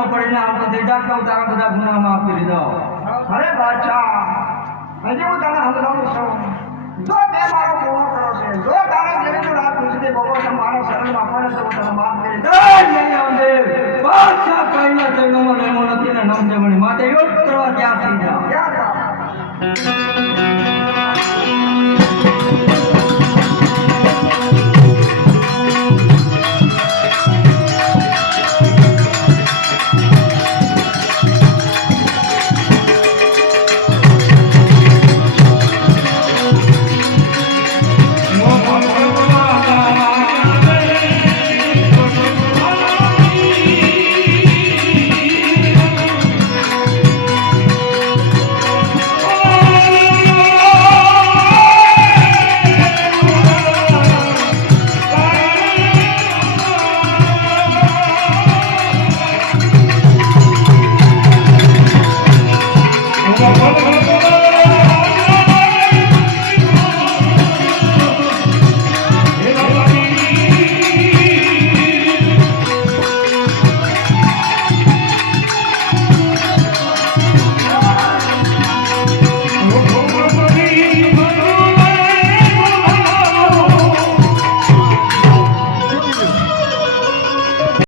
ચરણમાં પડીને આવતો થઈ જાત તો તારા બધા ગુના માફ કરી દો. અરે બાદશાહ હજી હું તને સમજાવું છું જો તે મારો પૂરો કરો છે જો તારે જેવી રાત પૂછતી ભગવાન મારા શરણમાં પડે તો હું તને માફ કરી દઉં. બાદશાહ કઈના ચરણોમાં લેવો નથી ને નમતે મણી માટે યોગ કરવા ત્યાં થઈ જાઓ. ક્યાં જાઓ?